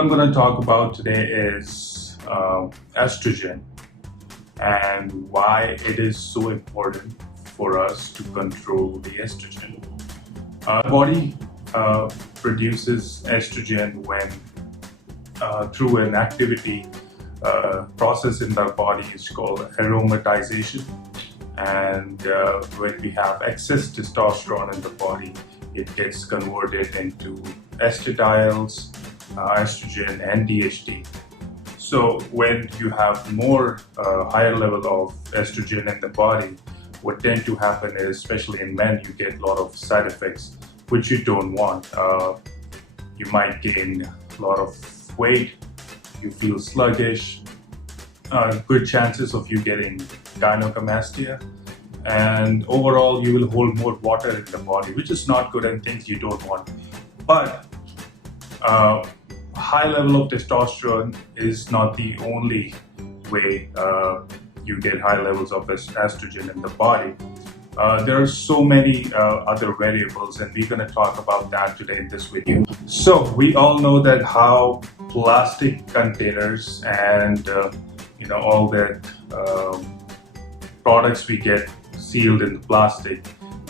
I'm going to talk about today is estrogen and why it is so important for us to control the estrogen. Our body produces estrogen when through an activity process in our body is called aromatization, and when we have excess testosterone in the body, it gets converted into estradiols, estrogen and DHT. So when you have more higher level of estrogen in the body, what tend to happen is, especially in men, you get a lot of side effects which you don't want. You might gain a lot of weight, you feel sluggish, good chances of you getting gynecomastia, and overall you will hold more water in the body, which is not good and things you don't want. But high level of testosterone is not the only way you get high levels of estrogen in the body. There are so many other variables, and we're going to talk about that today in this video. So we all know that how plastic containers and all that products we get sealed in plastic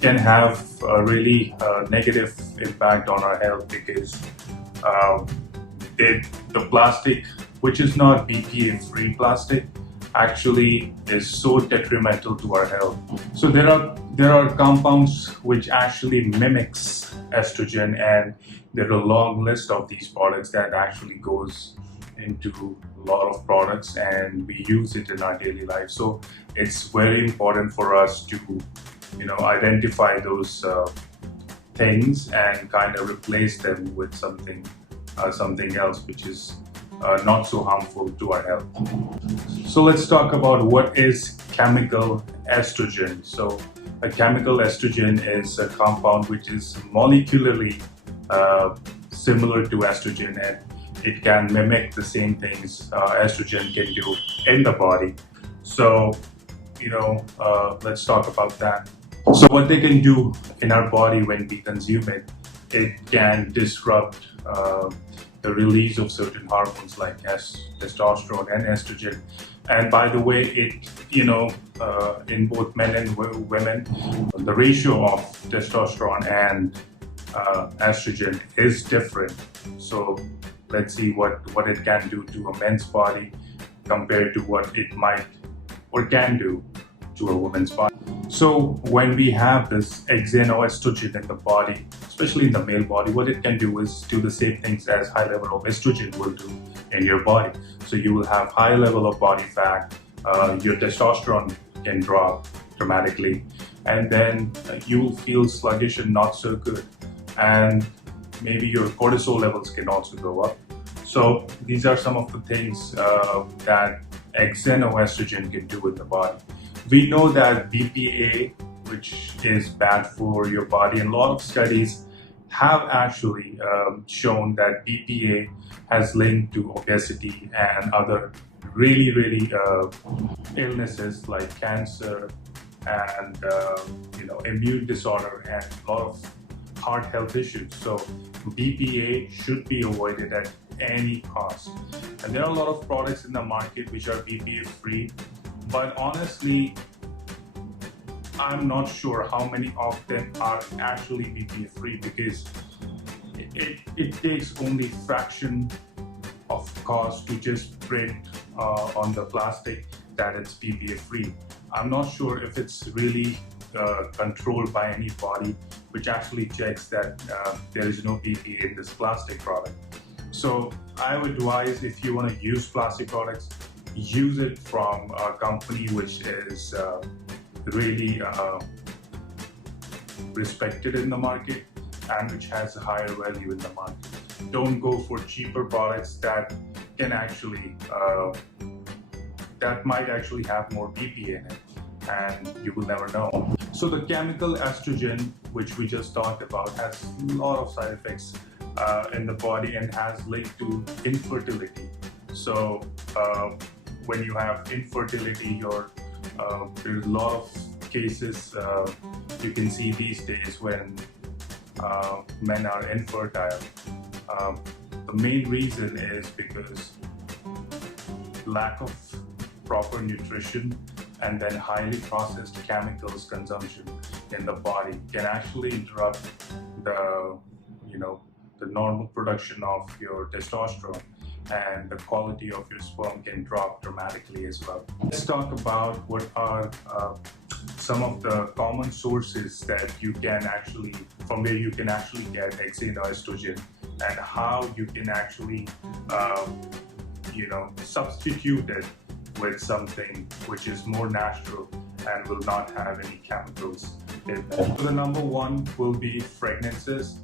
can have a really negative impact on our health, because the plastic, which is not BPA-free plastic, actually is so detrimental to our health. So there are compounds which actually mimics estrogen, and there are a long list of these products that actually goes into a lot of products, and we use it in our daily life. So it's very important for us to identify those things and kind of replace them with something else which is not so harmful to our health. So let's talk about what is chemical estrogen. So a chemical estrogen is a compound which is molecularly similar to estrogen, and it can mimic the same things estrogen can do in the body. So let's talk about that. So what they can do in our body when we consume it, it can disrupt the release of certain hormones like testosterone and estrogen. And by the way, it in both men and women, the ratio of testosterone and estrogen is different. So let's see what it can do to a man's body compared to what it might or can do to a woman's body. So when we have this xenoestrogen in the body, especially in the male body, what it can do is do the same things as high level of estrogen will do in your body. So you will have high level of body fat, your testosterone can drop dramatically, and then you will feel sluggish and not so good, and maybe your cortisol levels can also go up. So these are some of the things that xenoestrogen can do in the body. We know that BPA, which is bad for your body, and a lot of studies have actually shown that BPA has linked to obesity and other really illnesses like cancer and immune disorder and a lot of heart health issues. So BPA should be avoided at any cost. And there are a lot of products in the market which are BPA free, but honestly, I'm not sure how many of them are actually BPA free, because it takes only fraction of cost to just print on the plastic that it's BPA free. I'm not sure if it's really controlled by any body which actually checks that there is no BPA in this plastic product. So I would advise, if you want to use plastic products, use it from a company which is really respected in the market and which has a higher value in the market. Don't go for cheaper products that can actually that might actually have more BPA in it, and you will never know. So the chemical estrogen, which we just talked about, has a lot of side effects in the body and has linked to infertility. So when you have infertility, there's a lot of cases you can see these days when men are infertile. The The main reason is because lack of proper nutrition and then highly processed chemicals consumption in the body can actually interrupt the the normal production of your testosterone, and the quality of your sperm can drop dramatically as well. Let's talk about what are some of the common sources that you can actually, from where you can actually get xenoestrogen, and how you can actually substitute it with something which is more natural and will not have any chemicals in it. So the number one will be fragrances.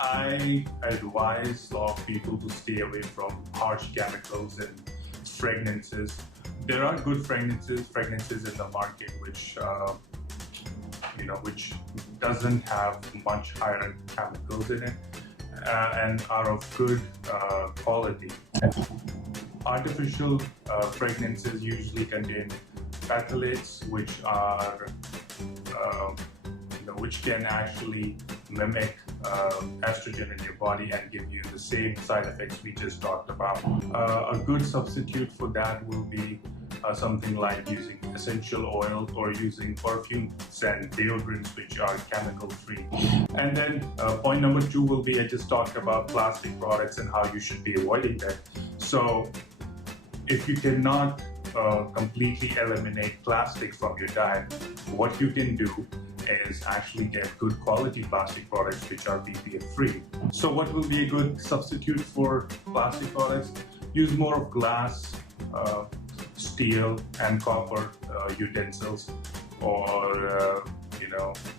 I advise a lot of people to stay away from harsh chemicals and fragrances. There are good fragrances in the market which which doesn't have much higher chemicals in it and are of good quality. Artificial fragrances usually contain phthalates, which are which can actually mimic estrogen in your body and give you the same side effects we just talked about. A good substitute for that will be something like using essential oil or using perfumes and deodorants which are chemical free. And then point number two will be, I just talked about plastic products and how you should be avoiding that. So if you cannot completely eliminate plastic from your diet, what you can do is actually get good quality plastic products which are BPA free. So what will be a good substitute for plastic products? Use more of glass, steel and copper utensils, or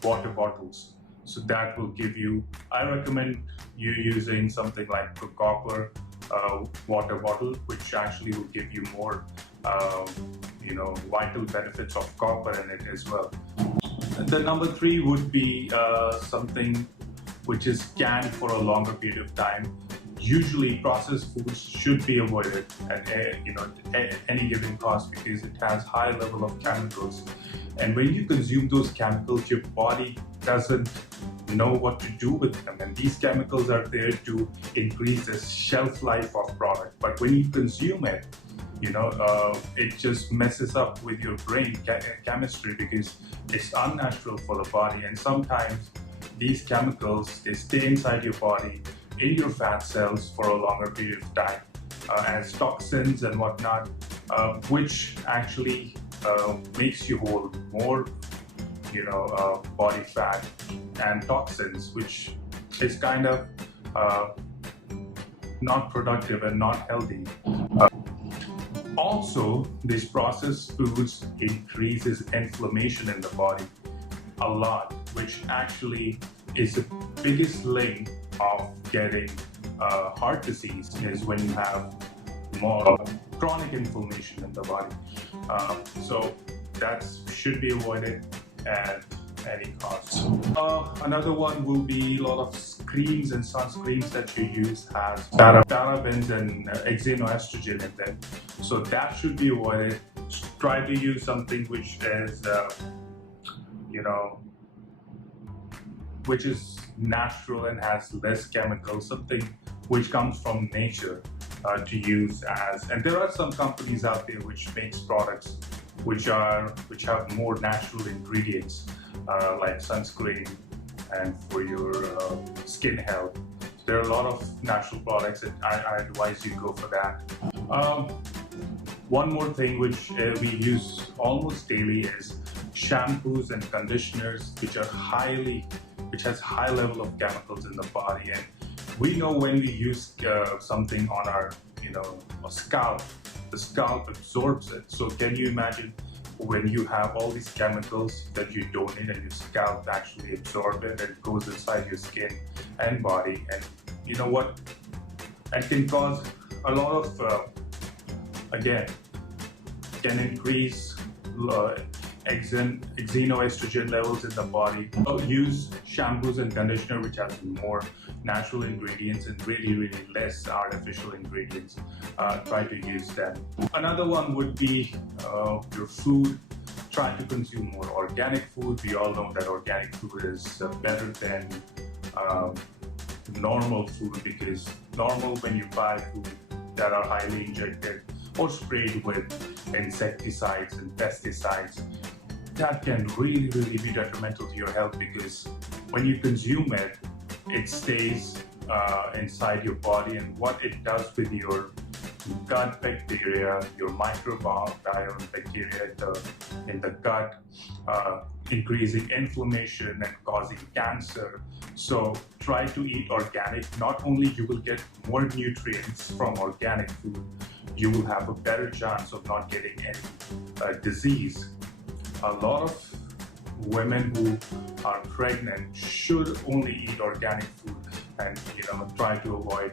water bottles. So that will give you, I recommend you using something like a copper water bottle, which actually will give you more vital benefits of copper in it as well. The number three would be something which is canned for a longer period of time. Usually processed foods should be avoided at any given cost because it has high level of chemicals, and when you consume those chemicals, your body doesn't know what to do with them, and these chemicals are there to increase the shelf life of product. But when you consume it, it just messes up with your brain chemistry because it's unnatural for the body, and sometimes these chemicals, they stay inside your body in your fat cells for a longer period of time as toxins and whatnot, which actually makes you hold more body fat and toxins, which is kind of not productive and not healthy. Also, these processed foods increases inflammation in the body a lot, which actually is the biggest link of getting heart disease, is when you have more chronic inflammation in the body. So that should be avoided at any cost. Another one will be a lot of creams and sunscreens that you use has parabens and xenoestrogen in them. So that should be avoided. Try to use something which is, which is natural and has less chemicals, something which comes from nature to use as. And there are some companies out there which makes products which have more natural ingredients like sunscreen and for your skin health. There are a lot of natural products that I advise you go for that. One more thing which we use almost daily is shampoos and conditioners, which has high level of chemicals in the body. And we know when we use something on our scalp, the scalp absorbs it. So can you imagine when you have all these chemicals that you donate and your scalp actually absorbs it and goes inside your skin and body, and you know what, it can cause a lot of again, can increase xenoestrogen levels in the body. So use shampoos and conditioner which have more natural ingredients and really less artificial ingredients. Try to use them. Another one would be your food. Try to consume more organic food. We all know that organic food is better than normal food, because normal, when you buy food that are highly injected or sprayed with insecticides and pesticides, that can really be detrimental to your health, because when you consume it, it stays inside your body, and what it does with your gut bacteria, your microbiome bacteria in the gut, increasing inflammation and causing cancer. So try to eat organic. Not only you will get more nutrients from organic food, you will have a better chance of not getting any disease. A lot of women who are pregnant should only eat organic food, and try to avoid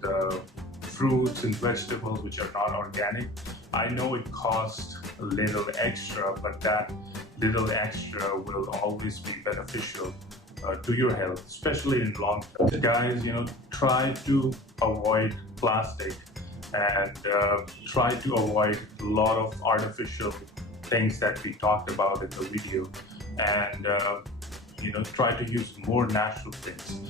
the fruits and vegetables which are not organic. I know it costs a little extra, but that little extra will always be beneficial to your health, especially in long term. Guys, try to avoid plastic, and try to avoid a lot of artificial things that we talked about in the video, and try to use more natural things.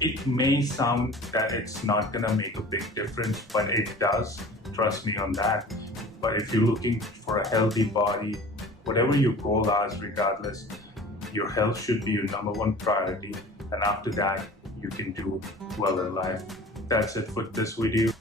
It may sound that it's not gonna make a big difference, but it does, trust me on that. But if you're looking for a healthy body, whatever your goal is, regardless, your health should be your #1 priority, and after that you can do well in life. That's it for this video.